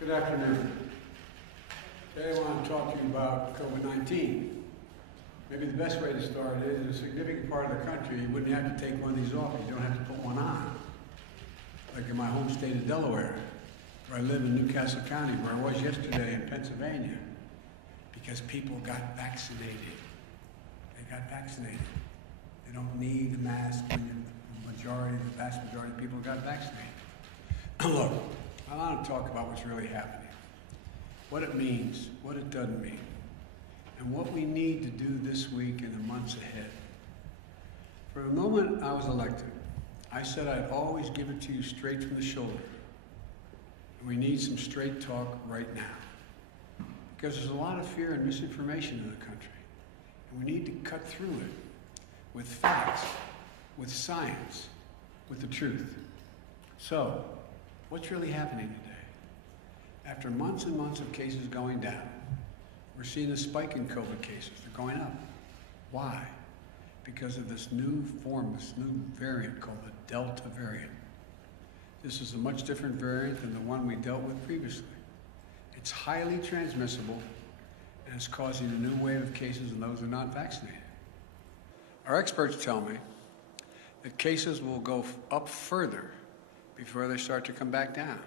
Good afternoon. Today I want to talk to you about COVID-19. Maybe the best way to start is, in a significant part of the country, you wouldn't have to take one of these off. You don't have to put one on. Like in my home state of Delaware, where I live in Newcastle County, where I was yesterday in Pennsylvania, because people got vaccinated. They got vaccinated. They don't need the mask when the vast majority of people got vaccinated. Look, I want to talk about what's really happening, what it means, what it doesn't mean, and what we need to do this week and the months ahead. From the moment I was elected, I said I'd always give it to you straight from the shoulder. And we need some straight talk right now, because there's a lot of fear and misinformation in the country, and we need to cut through it with facts, with science, with the truth. So, what's really happening today? After months and months of cases going down, we're seeing a spike in COVID cases. They're going up. Why? Because of this new form, this new variant called the Delta variant. This is a much different variant than the one we dealt with previously. It's highly transmissible, and it's causing a new wave of cases in those who are not vaccinated. Our experts tell me that cases will go up further before they start to come back down.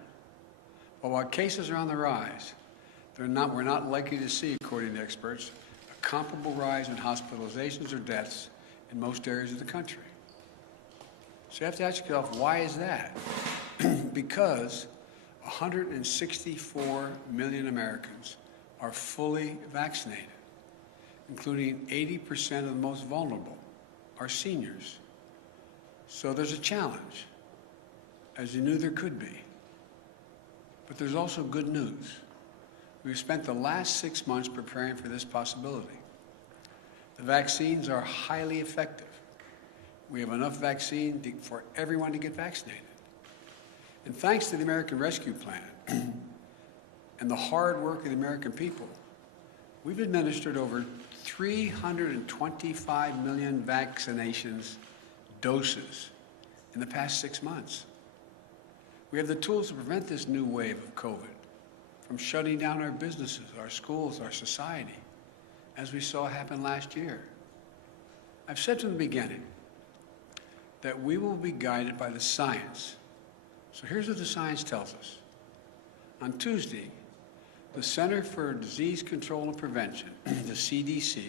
But while cases are on the rise, we're not likely to see, according to experts, a comparable rise in hospitalizations or deaths in most areas of the country. So you have to ask yourself, why is that? Because 164 million Americans are fully vaccinated, including 80% of the most vulnerable, our seniors. So there's a challenge, as you knew there could be. But there's also good news. We've spent the last 6 months preparing for this possibility. The vaccines are highly effective. We have enough vaccine for everyone to get vaccinated. And thanks to the American Rescue Plan and the hard work of the American people, we've administered over 325 million vaccinations doses in the past 6 months. We have the tools to prevent this new wave of COVID from shutting down our businesses, our schools, our society, as we saw happen last year. I've said from the beginning that we will be guided by the science. So here's what the science tells us. On Tuesday, the Center for Disease Control and Prevention, the CDC,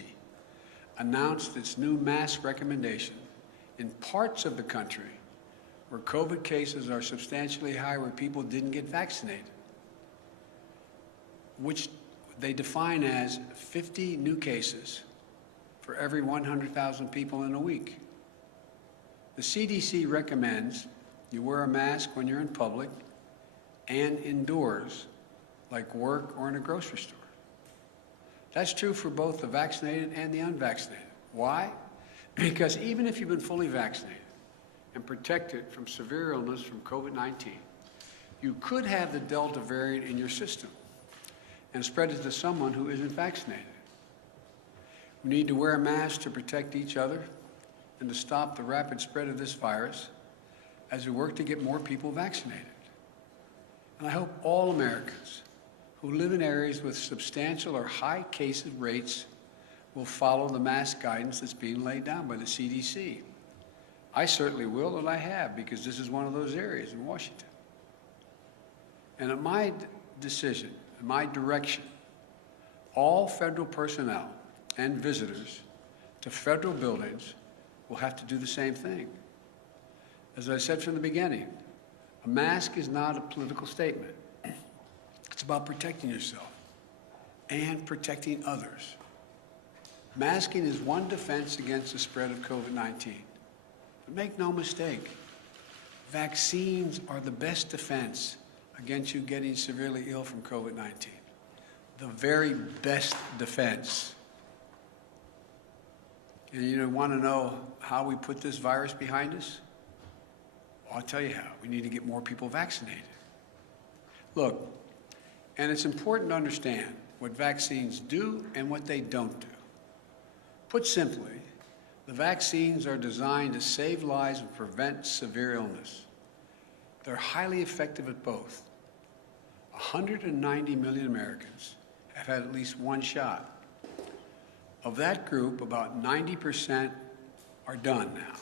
announced its new mask recommendation in parts of the country where COVID cases are substantially high, where people didn't get vaccinated, which they define as 50 new cases for every 100,000 people in a week. The CDC recommends you wear a mask when you're in public and indoors, like work or in a grocery store. That's true for both the vaccinated and the unvaccinated. Why? Because even if you've been fully vaccinated and protected from severe illness from COVID-19, you could have the Delta variant in your system and spread it to someone who isn't vaccinated. We need to wear a mask to protect each other and to stop the rapid spread of this virus as we work to get more people vaccinated. And I hope all Americans who live in areas with substantial or high case rates will follow the mask guidance that's being laid down by the CDC. I certainly will, and I have, because this is one of those areas in Washington. And at my decision, at my direction, all federal personnel and visitors to federal buildings will have to do the same thing. As I said from the beginning, a mask is not a political statement. It's about protecting yourself and protecting others. Masking is one defense against the spread of COVID-19. But make no mistake, vaccines are the best defense against you getting severely ill from COVID-19. The very best defense. And you want to know how we put this virus behind us? Well, I'll tell you how. We need to get more people vaccinated. Look, and it's important to understand what vaccines do and what they don't do. Put simply, the vaccines are designed to save lives and prevent severe illness. They're highly effective at both. 190 million Americans have had at least one shot. Of that group, about 90% are done now,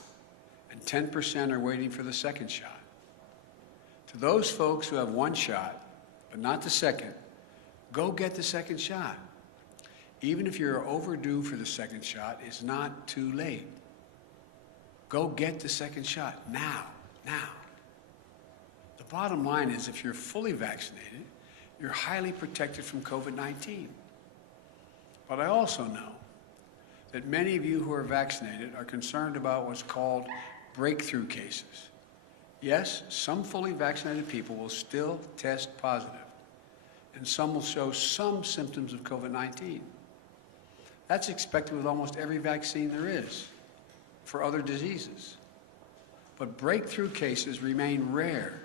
and 10% are waiting for the second shot. To those folks who have one shot, but not the second, go get the second shot. Even if you're overdue for the second shot, it's not too late. Go get the second shot now. The bottom line is, if you're fully vaccinated, you're highly protected from COVID-19. But I also know that many of you who are vaccinated are concerned about what's called breakthrough cases. Yes, some fully vaccinated people will still test positive, and some will show some symptoms of COVID-19. That's expected with almost every vaccine there is for other diseases. But breakthrough cases remain rare,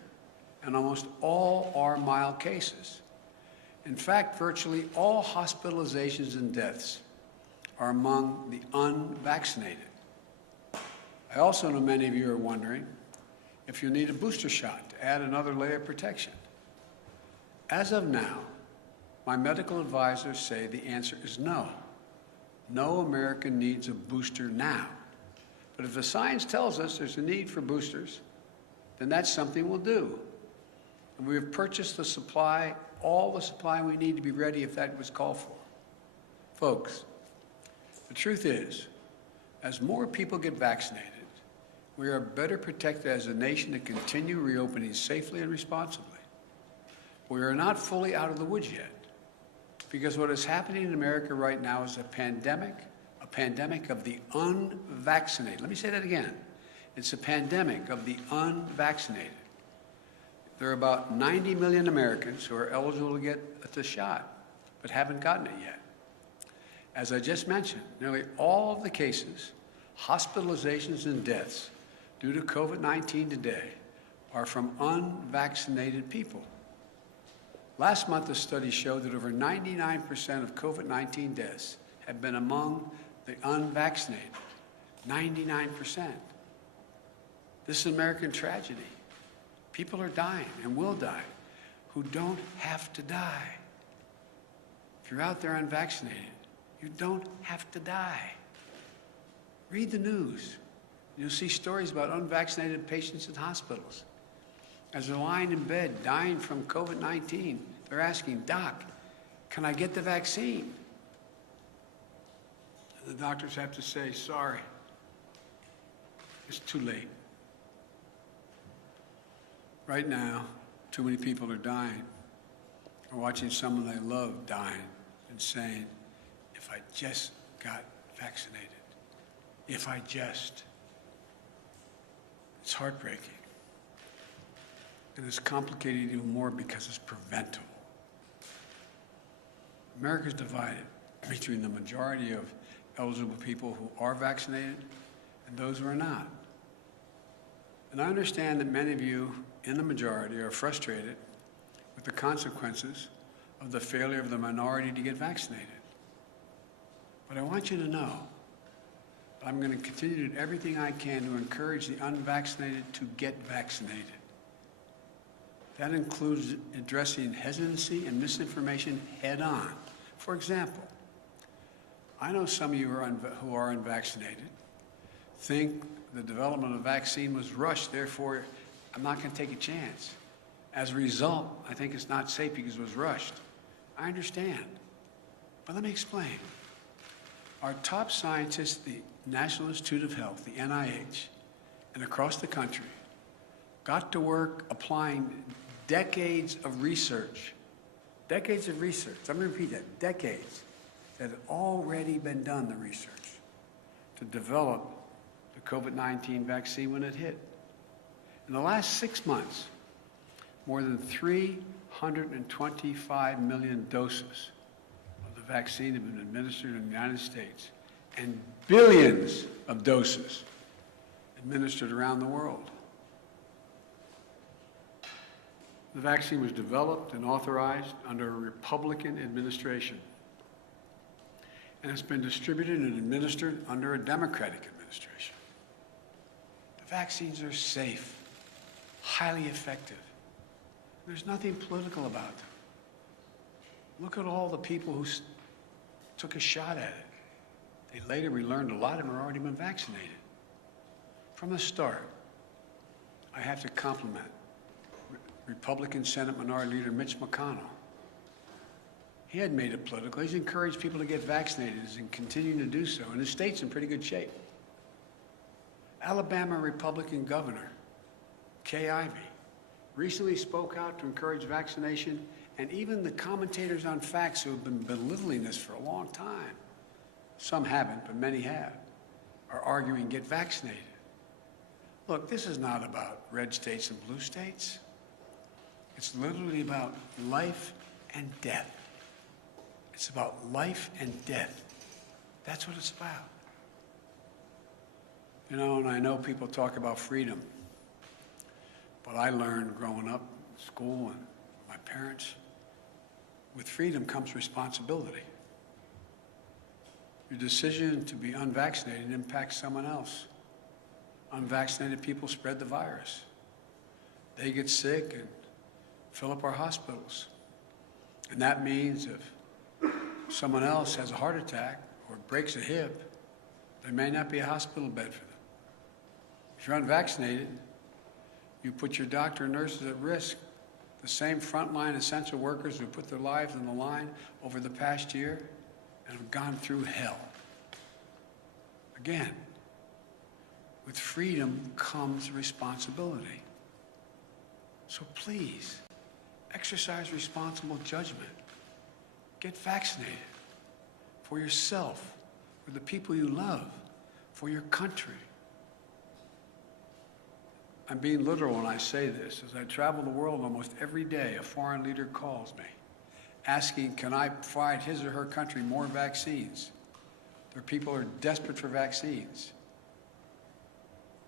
and almost all are mild cases. In fact, virtually all hospitalizations and deaths are among the unvaccinated. I also know many of you are wondering if you need a booster shot to add another layer of protection. As of now, my medical advisors say the answer is no. No American needs a booster now. But if the science tells us there's a need for boosters, then that's something we'll do. And we have purchased the supply, all the supply we need to be ready if that was called for. Folks, the truth is, as more people get vaccinated, we are better protected as a nation to continue reopening safely and responsibly. We are not fully out of the woods yet, because what is happening in America right now is a pandemic of the unvaccinated. Let me say that again. It's a pandemic of the unvaccinated. There are about 90 million Americans who are eligible to get the shot, but haven't gotten it yet. As I just mentioned, nearly all of the cases, hospitalizations, and deaths due to COVID-19 today are from unvaccinated people. Last month, a study showed that over 99% of COVID-19 deaths have been among the unvaccinated. 99%. This is an American tragedy. People are dying and will die who don't have to die. If you're out there unvaccinated, you don't have to die. Read the news. You'll see stories about unvaccinated patients in hospitals. As they're lying in bed, dying from COVID-19, they're asking, "Doc, can I get the vaccine?" The doctors have to say, "Sorry, it's too late." Right now, too many people are dying, or watching someone they love dying and saying, "If I just got vaccinated, if I just." It's heartbreaking. And it's complicated even more because it's preventable. America's divided between the majority of eligible people who are vaccinated and those who are not. And I understand that many of you in the majority are frustrated with the consequences of the failure of the minority to get vaccinated. But I want you to know that I'm going to continue to do everything I can to encourage the unvaccinated to get vaccinated. That includes addressing hesitancy and misinformation head on. For example, I know some of you who are unvaccinated think the development of a vaccine was rushed, therefore I'm not going to take a chance. As a result, I think it's not safe because it was rushed. I understand. But let me explain. Our top scientists, the National Institute of Health, the NIH, and across the country, got to work applying decades of research. Decades of research. I'm going to repeat that. Decades that had already been done, the research, to develop the COVID-19 vaccine when it hit. In the last 6 months, more than 325 million doses of the vaccine have been administered in the United States, and billions of doses administered around the world. The vaccine was developed and authorized under a Republican administration, and it's been distributed and administered under a Democratic administration. The vaccines are safe, highly effective. There's nothing political about them. Look at all the people who took a shot at it. Later we learned a lot of them had already been vaccinated. From the start, I have to compliment Republican Senate Minority Leader Mitch McConnell. He hadn't made it political. He's encouraged people to get vaccinated and continuing to do so, and the state's in pretty good shape. Alabama Republican Governor Kay Ivey recently spoke out to encourage vaccination, and even the commentators on facts who have been belittling this for a long time, some haven't, but many have, are arguing get vaccinated. Look, this is not about red states and blue states. It's literally about life and death. It's about life and death. That's what it's about. You know, and I know people talk about freedom, but I learned growing up in school and my parents, with freedom comes responsibility. Your decision to be unvaccinated impacts someone else. Unvaccinated people spread the virus. They get sick and fill up our hospitals. And that means if someone else has a heart attack or breaks a hip, there may not be a hospital bed for them. If you're unvaccinated, you put your doctor and nurses at risk. The same frontline essential workers who put their lives on the line over the past year and have gone through hell. Again, with freedom comes responsibility. So please, exercise responsible judgment. Get vaccinated for yourself, for the people you love, for your country. I'm being literal when I say this. As I travel the world almost every day, a foreign leader calls me, asking, can I provide his or her country more vaccines? There are people who are desperate for vaccines.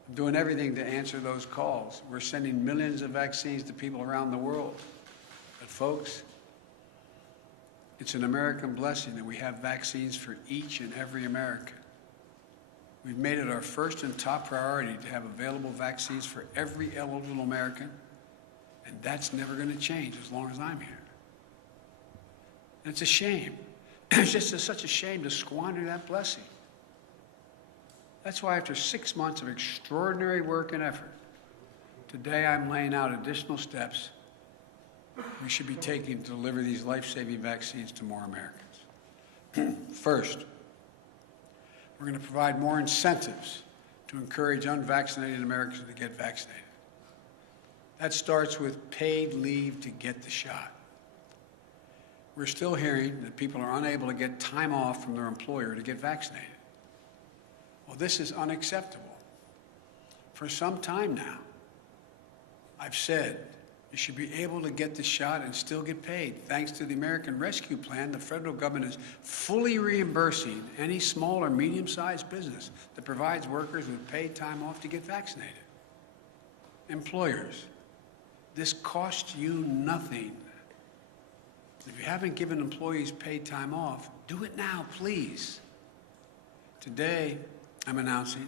I'm doing everything to answer those calls. We're sending millions of vaccines to people around the world. But folks, it's an American blessing that we have vaccines for each and every American. We've made it our first and top priority to have available vaccines for every eligible American, and that's never going to change as long as I'm here. And it's a shame. It's just such a shame to squander that blessing. That's why after 6 months of extraordinary work and effort, today I'm laying out additional steps we should be taking to deliver these life-saving vaccines to more Americans. First, we're going to provide more incentives to encourage unvaccinated Americans to get vaccinated. That starts with paid leave to get the shot. We're still hearing that people are unable to get time off from their employer to get vaccinated. Well, this is unacceptable. For some time now, I've said you should be able to get the shot and still get paid. Thanks to the American Rescue Plan, the federal government is fully reimbursing any small or medium-sized business that provides workers with paid time off to get vaccinated. Employers, this costs you nothing. If you haven't given employees paid time off, do it now, please. Today, I'm announcing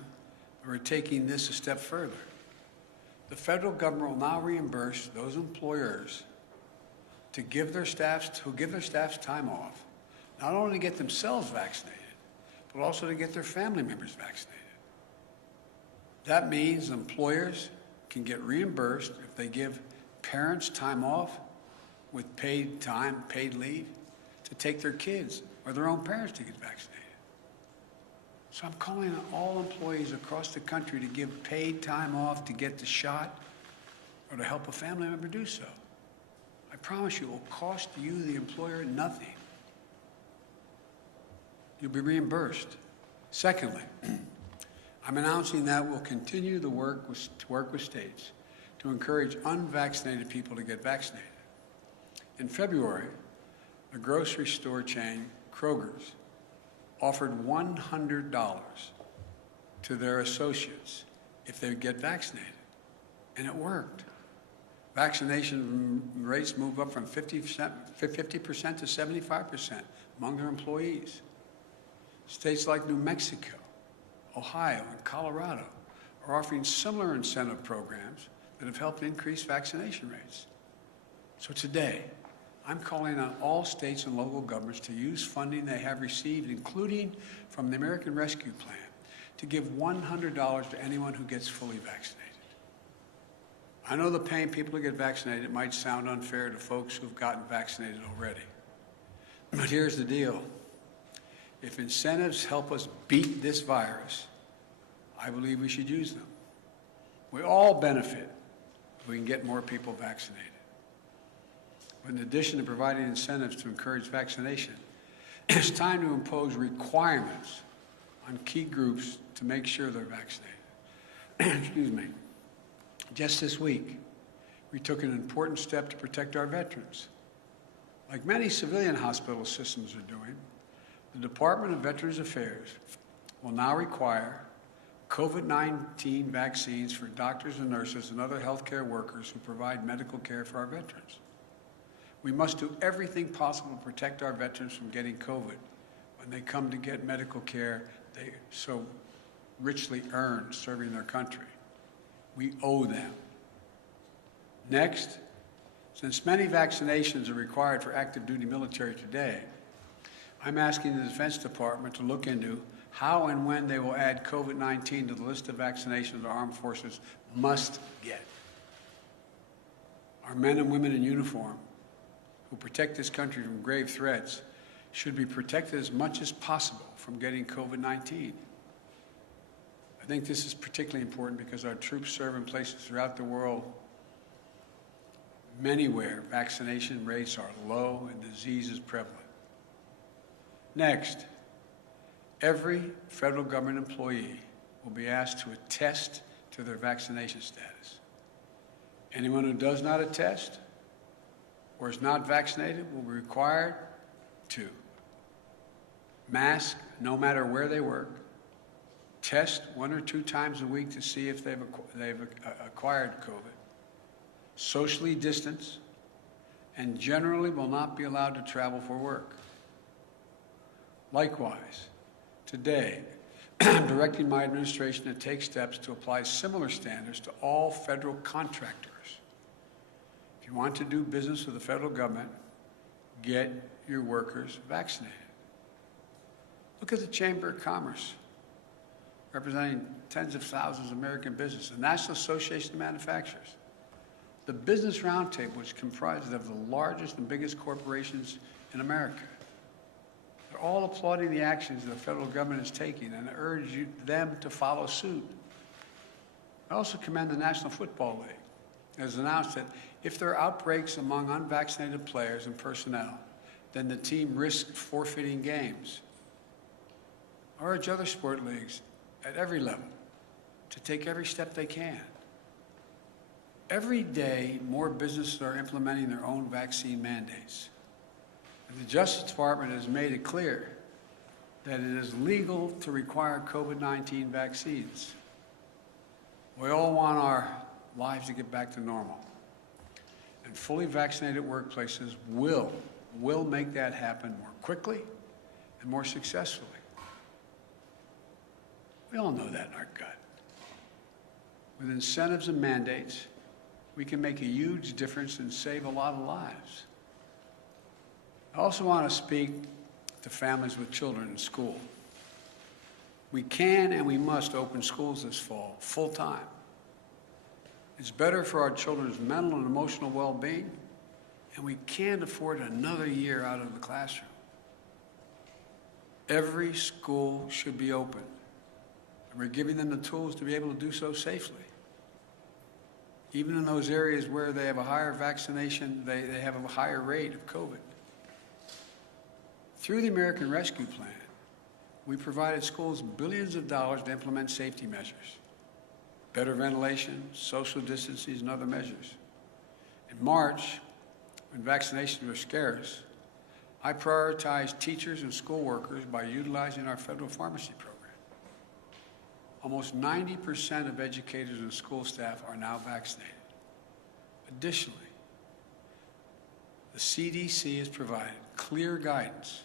that we're taking this a step further. The federal government will now reimburse those employers to give their staffs time off, not only to get themselves vaccinated, but also to get their family members vaccinated. That means employers can get reimbursed if they give parents time off with paid leave to take their kids or their own parents to get vaccinated. So I'm calling on all employees across the country to give paid time off to get the shot or to help a family member do so. I promise you it will cost you, the employer, nothing. You'll be reimbursed. Secondly, I'm announcing that we'll continue to work with states to encourage unvaccinated people to get vaccinated. In February, the grocery store chain Kroger's offered $100 to their associates if they would get vaccinated, and it worked. Vaccination rates moved up from 50% to 75% among their employees. States like New Mexico, Ohio, and Colorado are offering similar incentive programs that have helped increase vaccination rates. So today, I'm calling on all states and local governments to use funding they have received, including from the American Rescue Plan, to give $100 to anyone who gets fully vaccinated. I know that paying people to get vaccinated might sound unfair to folks who've gotten vaccinated already. But here's the deal. If incentives help us beat this virus, I believe we should use them. We all benefit if we can get more people vaccinated. But in addition to providing incentives to encourage vaccination, it's time to impose requirements on key groups to make sure they're vaccinated. Excuse me. Just this week, we took an important step to protect our veterans. Like many civilian hospital systems are doing, the Department of Veterans Affairs will now require COVID-19 vaccines for doctors and nurses and other healthcare workers who provide medical care for our veterans. We must do everything possible to protect our veterans from getting COVID when they come to get medical care they so richly earned serving their country. We owe them. Next, since many vaccinations are required for active duty military today, I'm asking the Defense Department to look into how and when they will add COVID-19 to the list of vaccinations our armed forces must get. Our men and women in uniform who protect this country from grave threats should be protected as much as possible from getting COVID-19. I think this is particularly important because our troops serve in places throughout the world, many where vaccination rates are low and disease is prevalent. Next, every federal government employee will be asked to attest to their vaccination status. Anyone who does not attest or is not vaccinated will be required to mask no matter where they work, test 1 or 2 times a week to see if they've acquired COVID, socially distance, and generally will not be allowed to travel for work. Likewise, today, I'm directing my administration to take steps to apply similar standards to all federal contractors. If you want to do business with the federal government, get your workers vaccinated. Look at the Chamber of Commerce, representing tens of thousands of American businesses, the National Association of Manufacturers, the Business Roundtable, which comprises of the largest and biggest corporations in America. They're all applauding the actions the federal government is taking and urge them to follow suit. I also commend the National Football League. It has announced that if there are outbreaks among unvaccinated players and personnel, then the team risks forfeiting games. I urge other sport leagues at every level to take every step they can. Every day, more businesses are implementing their own vaccine mandates. And the Justice Department has made it clear that it is legal to require COVID-19 vaccines. We all want our lives to get back to normal. And fully vaccinated workplaces will make that happen more quickly and more successfully. We all know that in our gut. With incentives and mandates, we can make a huge difference and save a lot of lives. I also want to speak to families with children in school. We can and we must open schools this fall, full time. It's better for our children's mental and emotional well-being, and we can't afford another year out of the classroom. Every school should be open, and we're giving them the tools to be able to do so safely. Even in those areas where they have a higher vaccination, they have a higher rate of COVID. Through the American Rescue Plan, we provided schools billions of dollars to implement safety measures, better ventilation, social distancing, and other measures. In March, when vaccinations were scarce, I prioritized teachers and school workers by utilizing our federal pharmacy program. Almost 90% of educators and school staff are now vaccinated. Additionally, the CDC has provided clear guidance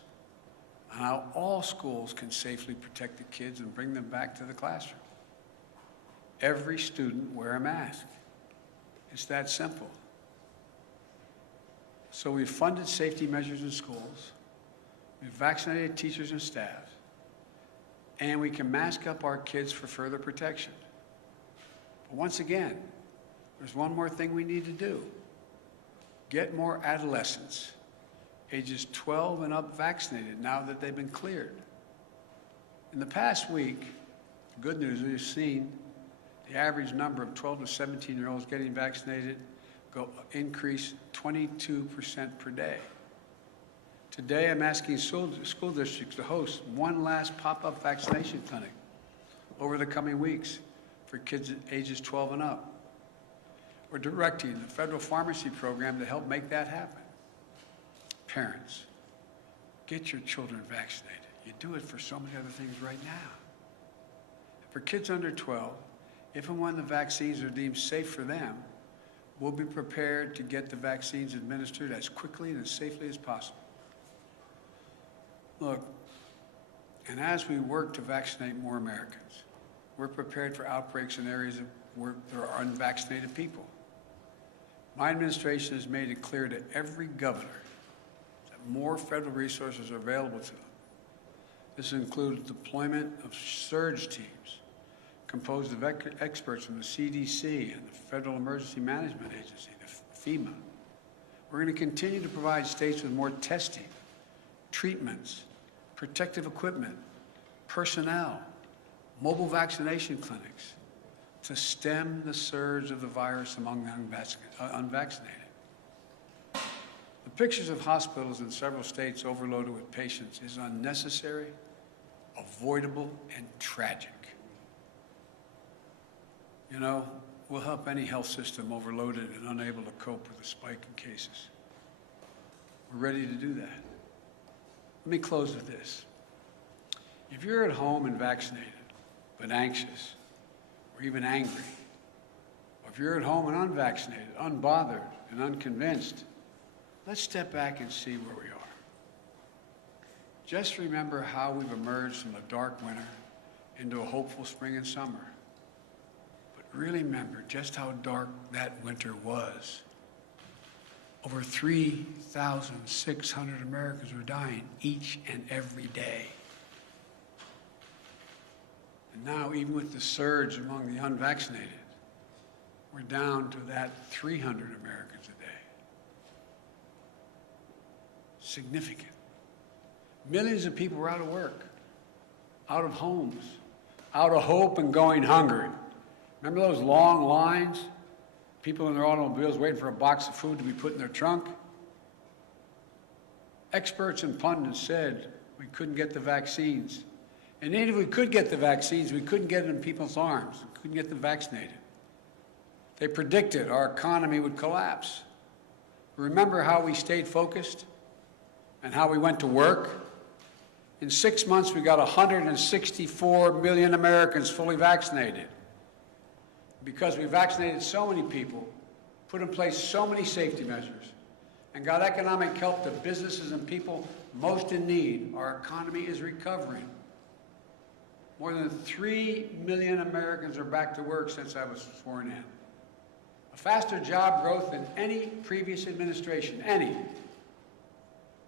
on how all schools can safely protect the kids and bring them back to the classroom. Every student wear a mask. It's that simple. So we've funded safety measures in schools, we've vaccinated teachers and staff, and we can mask up our kids for further protection. But once again, there's one more thing we need to do. Get more adolescents, ages 12 and up, vaccinated now that they've been cleared. In the past week, the good news, we've seen the average number of 12 to 17-year-olds getting vaccinated increase 22% per day. Today, I'm asking school districts to host one last pop-up vaccination clinic over the coming weeks for kids ages 12 and up. We're directing the federal pharmacy program to help make that happen. Parents, get your children vaccinated. You do it for so many other things right now. For kids under 12, if and when the vaccines are deemed safe for them, we'll be prepared to get the vaccines administered as quickly and as safely as possible. Look, and as we work to vaccinate more Americans, we're prepared for outbreaks in areas where there are unvaccinated people. My administration has made it clear to every governor that more federal resources are available to them. This includes deployment of surge teams composed of experts from the CDC and the Federal Emergency Management Agency, the FEMA. We're going to continue to provide states with more testing, treatments, protective equipment, personnel, mobile vaccination clinics to stem the surge of the virus among the unvaccinated. The pictures of hospitals in several states overloaded with patients is unnecessary, avoidable, and tragic. You know, we'll help any health system overloaded and unable to cope with a spike in cases. We're ready to do that. Let me close with this. If you're at home and vaccinated, but anxious, or even angry, or if you're at home and unvaccinated, unbothered, and unconvinced, let's step back and see where we are. Just remember how we've emerged from a dark winter into a hopeful spring and summer. But really remember just how dark that winter was. Over 3,600 Americans were dying each and every day. And now, even with the surge among the unvaccinated, we're down to that 300 Americans a day. Significant. Millions of people were out of work, out of homes, out of hope and going hungry. Remember those long lines? People in their automobiles waiting for a box of food to be put in their trunk? Experts and pundits said we couldn't get the vaccines. And even if we could get the vaccines, we couldn't get it in people's arms. We couldn't get them vaccinated. They predicted our economy would collapse. Remember how we stayed focused and how we went to work? In 6 months, we got 164 million Americans fully vaccinated. Because we vaccinated so many people, put in place so many safety measures, and got economic help to businesses and people most in need, our economy is recovering. More than 3 million Americans are back to work since I was sworn in. A faster job growth than any previous administration, any.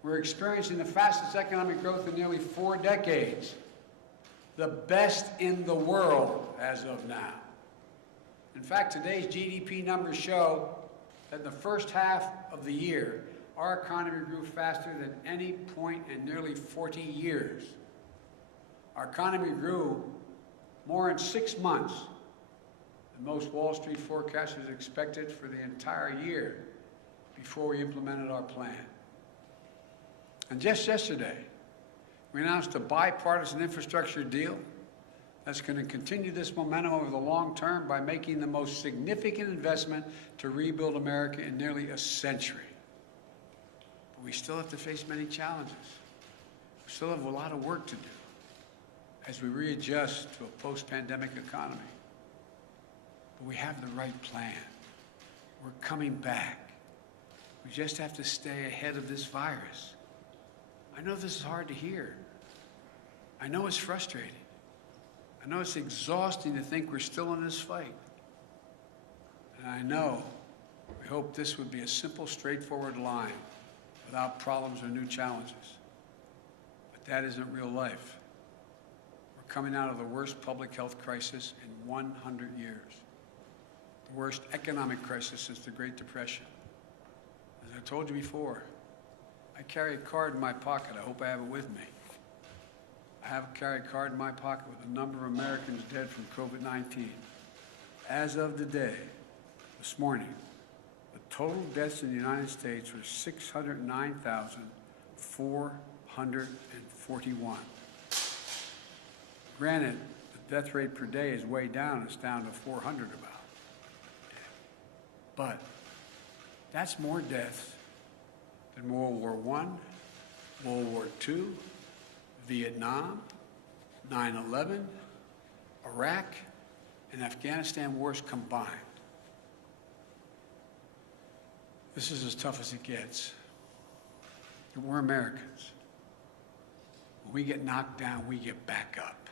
We're experiencing the fastest economic growth in nearly 4 decades, the best in the world as of now. In fact, today's GDP numbers show that in the first half of the year, our economy grew faster than any point in nearly 40 years. Our economy grew more in 6 months than most Wall Street forecasters expected for the entire year before we implemented our plan. And just yesterday, we announced a bipartisan infrastructure deal that's going to continue this momentum over the long term by making the most significant investment to rebuild America in nearly a century. But we still have to face many challenges. We still have a lot of work to do as we readjust to a post-pandemic economy. But we have the right plan. We're coming back. We just have to stay ahead of this virus. I know this is hard to hear. I know it's frustrating. I know it's exhausting to think we're still in this fight. And I know, we hope this would be a simple, straightforward line without problems or new challenges. But that isn't real life. We're coming out of the worst public health crisis in 100 years. The worst economic crisis since the Great Depression. As I told you before, I carry a card in my pocket. I hope I have it with me. I carry a card in my pocket with a number of Americans dead from COVID-19. As of today, this morning, the total deaths in the United States were 609,441. Granted, the death rate per day is way down. It's down to 400 about. But that's more deaths than World War I, World War II, Vietnam, 9/11, Iraq, and Afghanistan wars combined. This is as tough as it gets. And we're Americans. When we get knocked down, we get back up.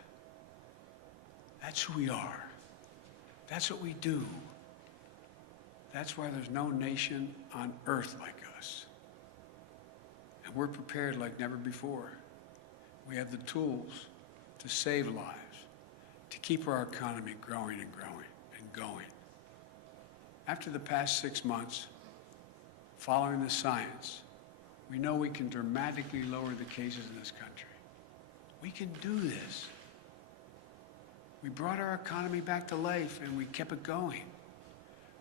That's who we are. That's what we do. That's why there's no nation on earth like us. And we're prepared like never before. We have the tools to save lives, to keep our economy growing and growing and going. After the past 6 months, following the science, we know we can dramatically lower the cases in this country. We can do this. We brought our economy back to life and we kept it going.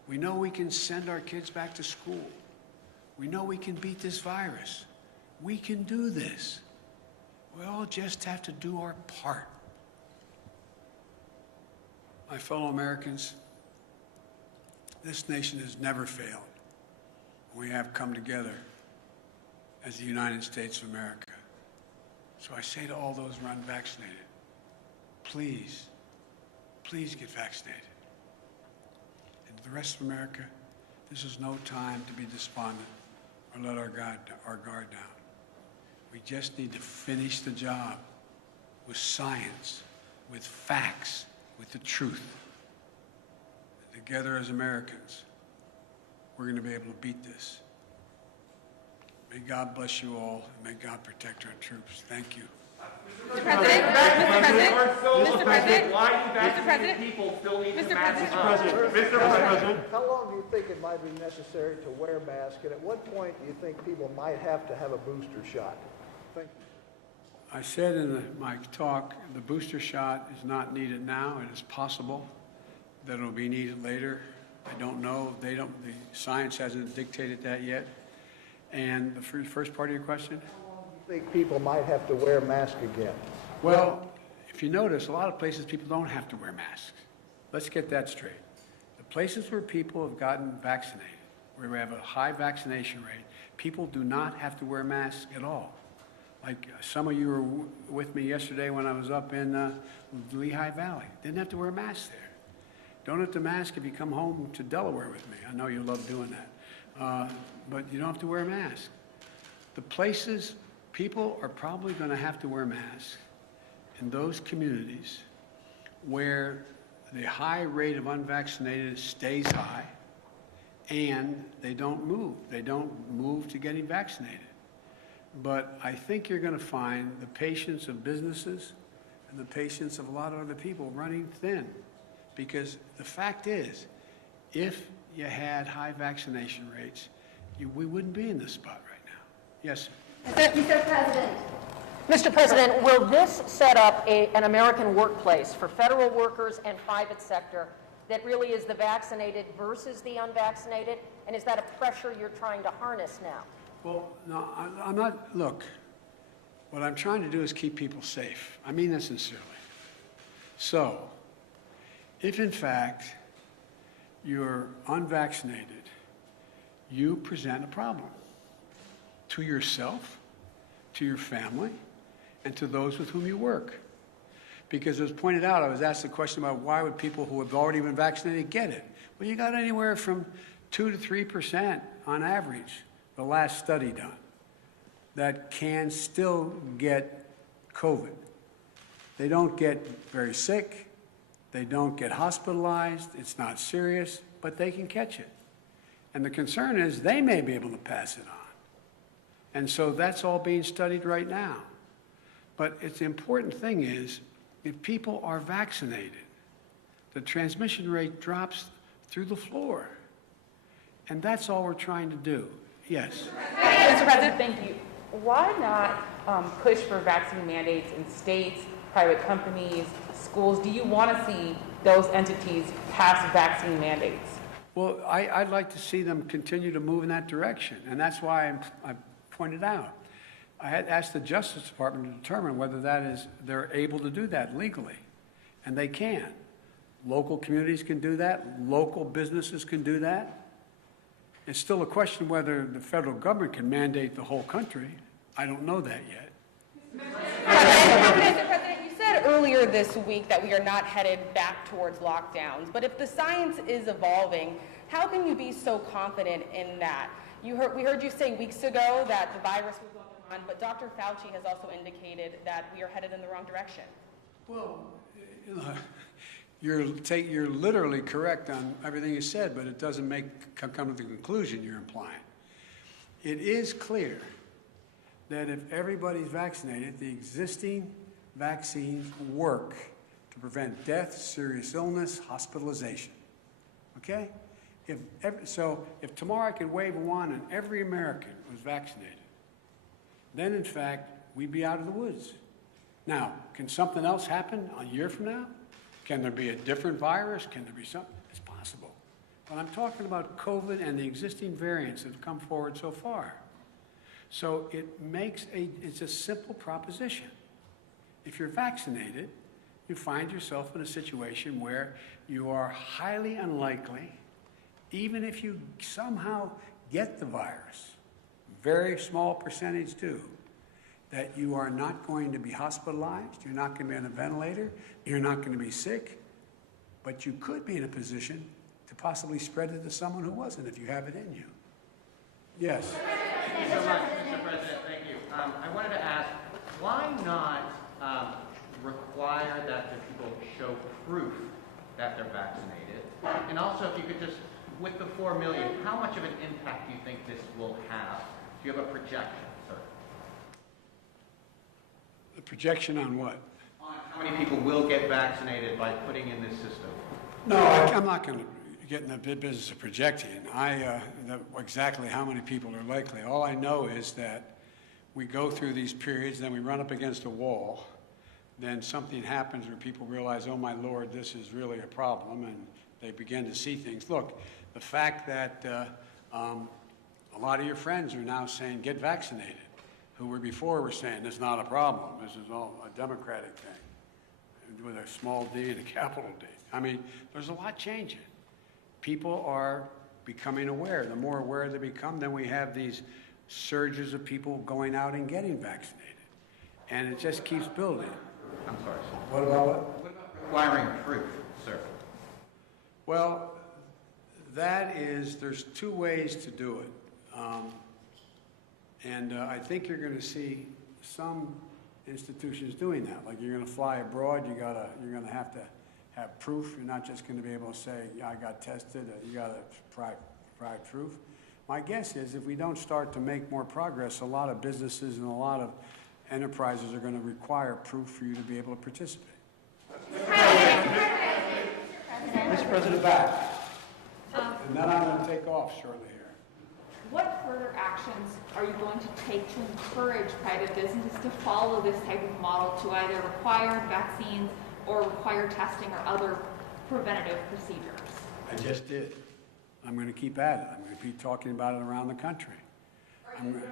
We know we can send our kids back to school. We know we can beat this virus. We can do this. We all just have to do our part. My fellow Americans, this nation has never failed. We have come together as the United States of America. So I say to all those who are unvaccinated, please, please get vaccinated. And to the rest of America, this is no time to be despondent or let our guard down. We just need to finish the job with science, with facts, with the truth. And together as Americans, we're going to be able to beat this. May God bless you all, and may God protect our troops. Thank you. Mr. President, why do vaccinated people still need to mask up? Mr. President, how long do you think it might be necessary to wear a mask, and at what point do you think people might have to have a booster shot? Thank you. I said in my talk, the booster shot is not needed now. It is possible that it will be needed later. I don't know. The science hasn't dictated that yet. And the first part of your question? How long do you think people might have to wear a mask again? Well, if you notice, a lot of places people don't have to wear masks. Let's get that straight. The places where people have gotten vaccinated, where we have a high vaccination rate, people do not have to wear masks at all. Like some of you were with me yesterday when I was up in Lehigh Valley. Didn't have to wear a mask there. Don't have to mask if you come home to Delaware with me. I know you love doing that. But you don't have to wear a mask. The places people are probably going to have to wear masks in those communities where the high rate of unvaccinated stays high and they don't move. They don't move to getting vaccinated. But I think you're going to find the patience of businesses and the patience of a lot of other people running thin. Because the fact is, if you had high vaccination rates, we wouldn't be in this spot right now. Yes, sir. Mr. President, will this set up an American workplace for federal workers and private sector that really is the vaccinated versus the unvaccinated? And is that a pressure you're trying to harness now? Well, no, I'm not. Look, what I'm trying to do is keep people safe. I mean that sincerely. So, if in fact you're unvaccinated, you present a problem to yourself, to your family, and to those with whom you work. Because as pointed out, I was asked the question about why would people who have already been vaccinated get it? Well, you got anywhere from 2 to 3% on average, the last study done, that can still get COVID. They don't get very sick. They don't get hospitalized. It's not serious, but they can catch it. And the concern is they may be able to pass it on. And so that's all being studied right now. But it's the important thing is, if people are vaccinated, the transmission rate drops through the floor. And that's all we're trying to do. Yes. Mr. President, thank you. Why not push for vaccine mandates in states, private companies, schools? Do you want to see those entities pass vaccine mandates? Well, I'd like to see them continue to move in that direction, and that's why I pointed out. I had asked the Justice Department to determine whether they're able to do that legally, and they can. Local communities can do that. Local businesses can do that. It's still a question whether the federal government can mandate the whole country. I don't know that yet. Mr. President, you said earlier this week that we are not headed back towards lockdowns, but if the science is evolving, how can you be so confident in that? We heard you say weeks ago that the virus was going on, but Dr. Fauci has also indicated that we are headed in the wrong direction. Well, you're literally correct on everything you said, but it doesn't come to the conclusion you're implying. It is clear that if everybody's vaccinated, the existing vaccines work to prevent death, serious illness, hospitalization. Okay? If tomorrow I could wave a wand and every American was vaccinated, then in fact we'd be out of the woods. Now, can something else happen a year from now? Can there be a different virus? Can there be something? It's possible. But I'm talking about COVID and the existing variants that have come forward so far. So it's a simple proposition. If you're vaccinated, you find yourself in a situation where you are highly unlikely, even if you somehow get the virus, very small percentage do, that you are not going to be hospitalized, you're not going to be on a ventilator, you're not going to be sick, but you could be in a position to possibly spread it to someone who wasn't if you have it in you. Yes? Thank you so much, Mr. President. Thank you. I wanted to ask, why not require that the people show proof that they're vaccinated? And also, if you could just, with the 4 million, how much of an impact do you think this will have? Do you have a projection, sir? The projection on what? On how many people will get vaccinated by putting in this system? No, I'm not going to get in the business of projecting. Exactly how many people are likely. All I know is that we go through these periods, then we run up against a wall, then something happens where people realize, oh my Lord, this is really a problem, and they begin to see things. Look, the fact that a lot of your friends are now saying, get vaccinated, who were before were saying, this is not a problem, this is all a Democratic thing, with a small d and a capital D. I mean, there's a lot changing. People are becoming aware. The more aware they become, then we have these surges of people going out and getting vaccinated. And it just keeps building. I'm sorry, sir. What about what? What about requiring proof, sir? Well, there's two ways to do it. I think you're going to see some institutions doing that. Like you're going to fly abroad, you're going to have proof. You're not just going to be able to say, yeah, I got tested. You got to provide proof. My guess is if we don't start to make more progress, a lot of businesses and a lot of enterprises are going to require proof for you to be able to participate. Mr. President, back. And then I'm going to take off shortly here. What further actions are you going to take to encourage private businesses to follow this type of model to either require vaccines or require testing or other preventative procedures? I just did. I'm going to keep at it. I'm going to keep talking about it around the country. Are you willing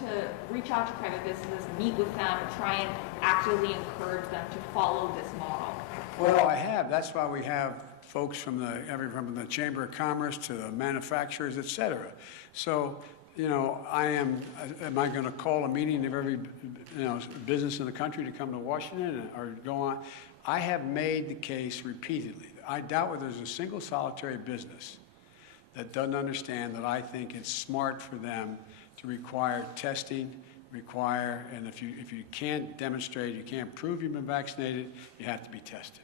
to reach out to private businesses, meet with them, try and actively encourage them to follow this model? Well, I have. That's why we have folks from the Chamber of Commerce to the manufacturers, et cetera. So, am I going to call a meeting of every, business in the country to come to Washington or go on? I have made the case repeatedly. I doubt whether there's a single solitary business that doesn't understand that I think it's smart for them to require testing, and if you can't demonstrate, you can't prove you've been vaccinated, you have to be tested.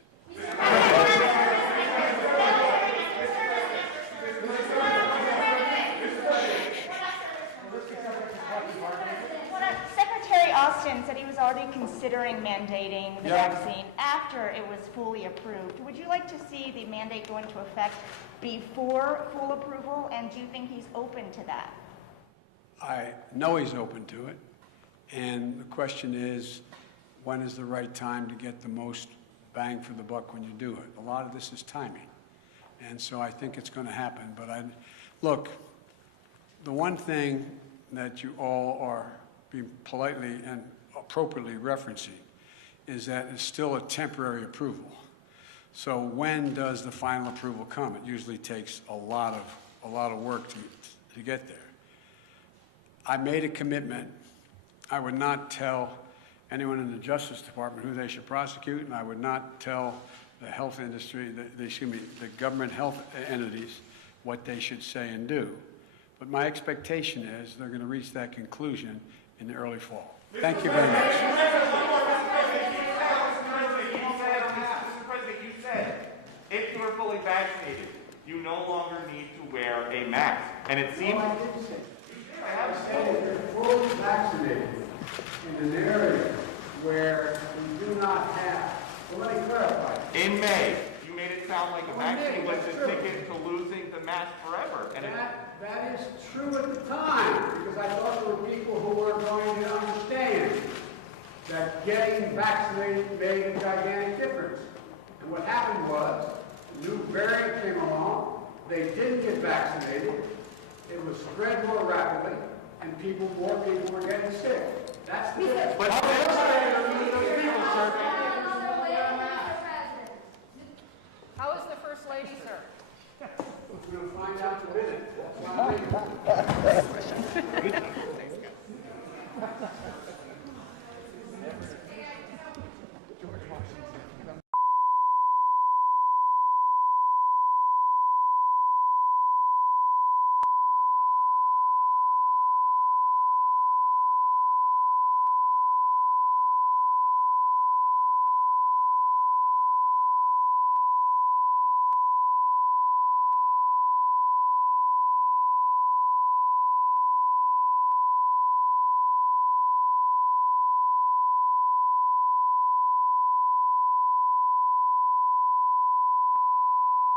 said he was already considering mandating the Yeah. vaccine after it was fully approved. Would you like to see the mandate go into effect before full approval, and do you think he's open to that? I know he's open to it, and the question is, when is the right time to get the most bang for the buck when you do it? A lot of this is timing, and so I think it's going to happen. But look, the one thing that you all are being politely and appropriately referencing is that it's still a temporary approval. So when does the final approval come? It usually takes a lot of work to get there. I made a commitment. I would not tell anyone in the Justice Department who they should prosecute, and I would not tell the health industry, the government health entities, what they should say and do. But my expectation is they're going to reach that conclusion in the early fall. Thank you very much. Mr. President, you said if you are fully vaccinated, you no longer need to wear a mask. And it seems... I said if you're fully vaccinated in an area where we do not have, well, let me clarify. In May, you made it sound like a vaccine was the ticket to losing the mask forever. And That is true at the time, because I thought there were people who were going to understand that getting vaccinated made a gigantic difference. And what happened was, a new variant came along, they didn't get vaccinated, it was spread more rapidly, and more people were getting sick. That's the difference. But How is the First Lady, sir? We're going to find out in a minute. That's why I'm waiting.